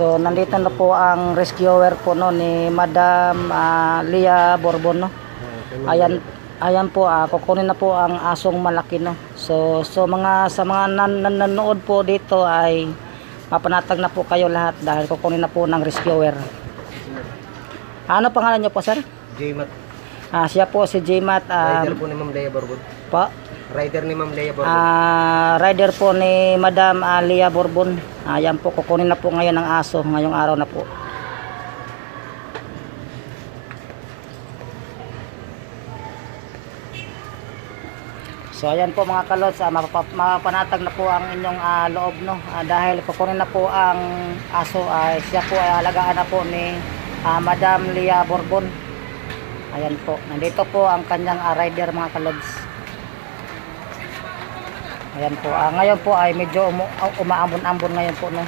So nandito na po ang rescuer po no ni Madam Leah Borbon no. Ayan po kukunin na po ang asong malaki no. So sa mga nanonood po dito ay mapanatag na po kayo lahat dahil kukunin na po ng rescuer. Ano pangalan niyo po, sir? Jmat. Siya po si Jmat. Rider po ni Ma'am Leah Borbon. Pa? Rider ni Ma'am Leah Borbon. Rider po ni Madam Leah Borbon. Ayan po, kukunin na po ngayon ng aso ngayong araw na po. So ayan po mga kalods, mapapanatag na po ang inyong loob no. Dahil kukunin na po ang aso, siya po ay alagaan na po ni Madam Leah Borbon. Ayan po, nandito po ang kanyang rider mga kalods. Ayan po, ngayon po ay medyo umaambon-ambon ngayon po no.